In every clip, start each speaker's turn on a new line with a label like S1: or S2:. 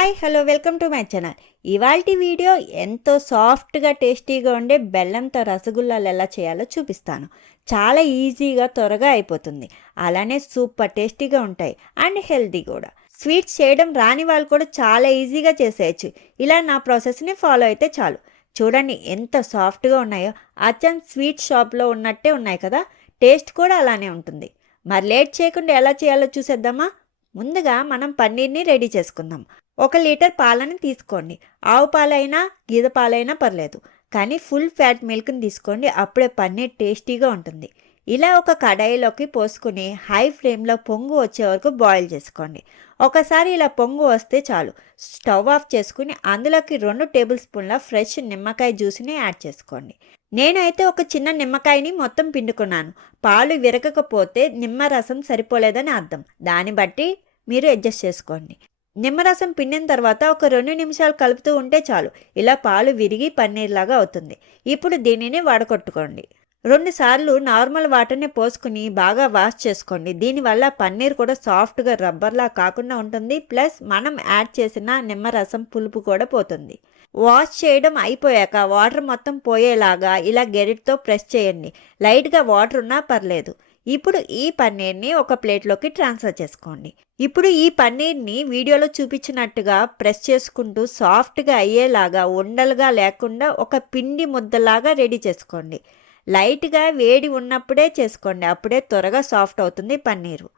S1: Hi hello welcome to my channel. ఇవాల్టి video ఎంతో సాఫ్ట్గా టేస్టీగా ఉండే బెల్లంతో రసగుల్లాలు ఎలా చేయాలో చూపిస్తాను. చాలా ఈజీగా త్వరగా అయిపోతుంది. అలానే సూపర్ టేస్టీగా ఉంటాయి అండ్ హెల్తీ కూడా. స్వీట్స్ చేయడం రాని వాళ్ళు కూడా చాలా ఈజీగా చేసేయచ్చు. ఇలా నా ప్రాసెస్ని ఫాలో అయితే చాలు. చూడండి ఎంత సాఫ్ట్గా ఉన్నాయో. అచ్చం స్వీట్ షాప్లో ఉన్నట్టే ఉన్నాయి కదా. టేస్ట్ కూడా అలానే ఉంటుంది. మరి లేట్ చేయకుండా ఎలా చేయాలో చూసేద్దామా? ముందుగా మనం పన్నీర్ని రెడీ చేసుకుందాం. ఒక లీటర్ పాలని తీసుకోండి. ఆవు పాలైనా గీద పాలైనా పర్లేదు. కానీ ఫుల్ ఫ్యాట్ మిల్క్ని తీసుకోండి. అప్పుడే పన్నీర్ టేస్టీగా ఉంటుంది. ఇలా ఒక కడాయిలోకి పోసుకుని హై ఫ్లేమ్లో పొంగు వచ్చే వరకు బాయిల్ చేసుకోండి. ఒకసారి ఇలా పొంగు వస్తే చాలు. స్టవ్ ఆఫ్ చేసుకుని అందులోకి రెండు టేబుల్ స్పూన్ల ఫ్రెష్ నిమ్మకాయ జ్యూస్ని యాడ్ చేసుకోండి. నేనైతే ఒక చిన్న నిమ్మకాయని మొత్తం పిండుకున్నాను. పాలు విరగకపోతే నిమ్మరసం సరిపోలేదని అర్థం. దాన్ని బట్టి మీరు అడ్జస్ట్ చేసుకోండి. నిమ్మరసం పిండిన తర్వాత ఒక రెండు నిమిషాలు కలుపుతూ ఉంటే చాలు. ఇలా పాలు విరిగి పన్నీర్ లాగా అవుతుంది. ఇప్పుడు దీనిని వడగొట్టుకోండి. రెండుసార్లు నార్మల్ వాటర్ని పోసుకుని బాగా వాష్ చేసుకోండి. దీనివల్ల పన్నీర్ కూడా సాఫ్ట్గా రబ్బర్లా కాకుండా ఉంటుంది. ప్లస్ మనం యాడ్ చేసిన నిమ్మరసం పులుపు కూడా పోతుంది. వాష్ చేయడం అయిపోయాక వాటర్ మొత్తం పోయేలాగా ఇలా గెరిట్తో ప్రెస్ చేయండి. లైట్గా వాటర్ ఉన్నా పర్లేదు. ఇప్పుడు ఈ పన్నీర్ని ఒక ప్లేట్లోకి ట్రాన్స్ఫర్ చేసుకోండి. ఇప్పుడు ఈ పన్నీర్ని వీడియోలో చూపించినట్టుగా ప్రెస్ చేసుకుంటూ సాఫ్ట్గా అయ్యేలాగా ఉండలుగా లేకుండా ఒక పిండి ముద్దలాగా రెడీ చేసుకోండి. లైట్గా వేడి ఉన్నప్పుడే చేసుకోండి. అప్పుడే త్వరగా సాఫ్ట్ అవుతుంది పన్నీరు.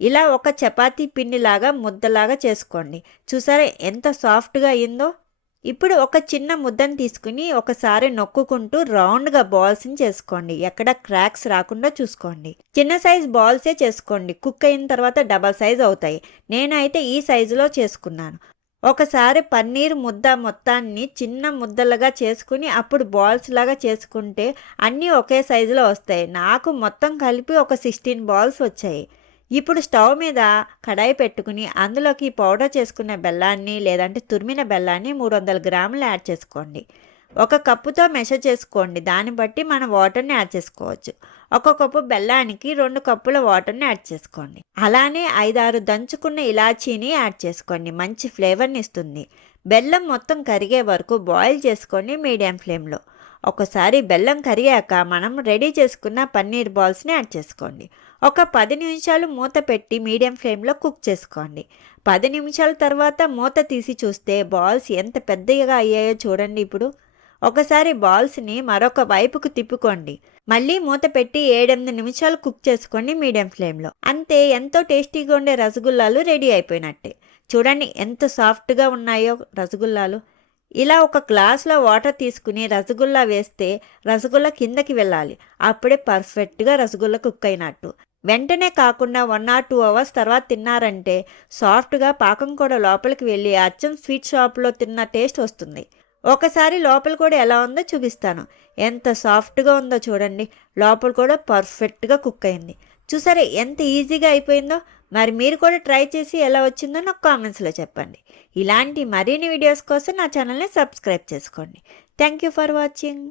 S1: ఇలా ఒక చపాతీ పిండిలాగా ముద్దలాగా చేసుకోండి. చూసారా ఎంత సాఫ్ట్గా అయిందో? ఇప్పుడు ఒక చిన్న ముద్దను తీసుకుని ఒకసారి నొక్కుకుంటూ రౌండ్గా బాల్స్ని చేసుకోండి. ఎక్కడ క్రాక్స్ రాకుండా చూసుకోండి. చిన్న సైజ్ బాల్సే చేసుకోండి. కుక్ అయిన తర్వాత డబల్ సైజ్ అవుతాయి. నేనైతే ఈ సైజులో చేసుకున్నాను. ఒకసారి పన్నీర్ ముద్ద మొత్తాన్ని చిన్న ముద్దలుగా చేసుకుని అప్పుడు బాల్స్ లాగా చేసుకుంటే అన్నీ ఒకే సైజులో వస్తాయి. నాకు మొత్తం కలిపి ఒక సిక్స్టీన్ బాల్స్ వచ్చాయి. ఇప్పుడు స్టవ్ మీద కడాయి పెట్టుకుని అందులోకి పౌడర్ చేసుకున్న బెల్లాన్ని లేదంటే తురిమిన బెల్లాన్ని మూడు వందల గ్రాములు యాడ్ చేసుకోండి. ఒక కప్పుతో మెషర్ చేసుకోండి. దాన్ని బట్టి మనం వాటర్ని యాడ్ చేసుకోవచ్చు. ఒక కప్పు బెల్లానికి రెండు కప్పుల వాటర్ని యాడ్ చేసుకోండి. అలానే ఐదారు దంచుకున్న ఇలాచీని యాడ్ చేసుకోండి. మంచి ఫ్లేవర్ని ఇస్తుంది. బెల్లం మొత్తం కరిగే వరకు బాయిల్ చేసుకోండి మీడియం ఫ్లేమ్లో ఒకసారి బెల్లం కరిగాక మనం రెడీ చేసుకున్న పన్నీర్ బాల్స్ని యాడ్ చేసుకోండి. ఒక పది నిమిషాలు మూత పెట్టి మీడియం ఫ్లేమ్లో కుక్ చేసుకోండి. పది నిమిషాల తర్వాత మూత తీసి చూస్తే బాల్స్ ఎంత పెద్దగా అయ్యాయో చూడండి ఇప్పుడు. ఒకసారి బాల్స్ని మరొక వైపుకు తిప్పుకోండి. మళ్ళీ మూత పెట్టి ఏడెనిమిది నిమిషాలు కుక్ చేసుకోండి మీడియం ఫ్లేమ్లో. అంతే ఎంతో టేస్టీగా ఉండే రసగుల్లాలు రెడీ అయిపోయినట్టే. చూడండి ఎంత సాఫ్ట్గా ఉన్నాయో రసగుల్లాలు. ఇలా ఒక గ్లాస్లో వాటర్ తీసుకుని రసగుల్లా వేస్తే రసగుల్లా కిందకి వెళ్ళాలి. అప్పుడే పర్ఫెక్ట్గా రసగుల్లా కుక్ అయినట్టు. వెంటనే కాకుండా వన్ ఆర్ టూ అవర్స్ తర్వాత తిన్నారంటే సాఫ్ట్గా పాకం కూడా లోపలికి వెళ్ళి అచ్చం స్వీట్ షాప్లో తిన్న టేస్ట్ వస్తుంది. ఒకసారి లోపల కూడా ఎలా ఉందో చూపిస్తాను. ఎంత సాఫ్ట్గా ఉందో చూడండి. లోపల కూడా పర్ఫెక్ట్గా కుక్ అయింది. చూసారా ఎంత ఈజీగా అయిపోయిందో? మరి మీరు కూడా ట్రై చేసి ఎలా వచ్చిందో నాకు కామెంట్స్లో చెప్పండి. ఇలాంటి మరిన్ని వీడియోస్ కోసం నా ఛానల్ని సబ్స్క్రైబ్ చేసుకోండి. Thank you for watching.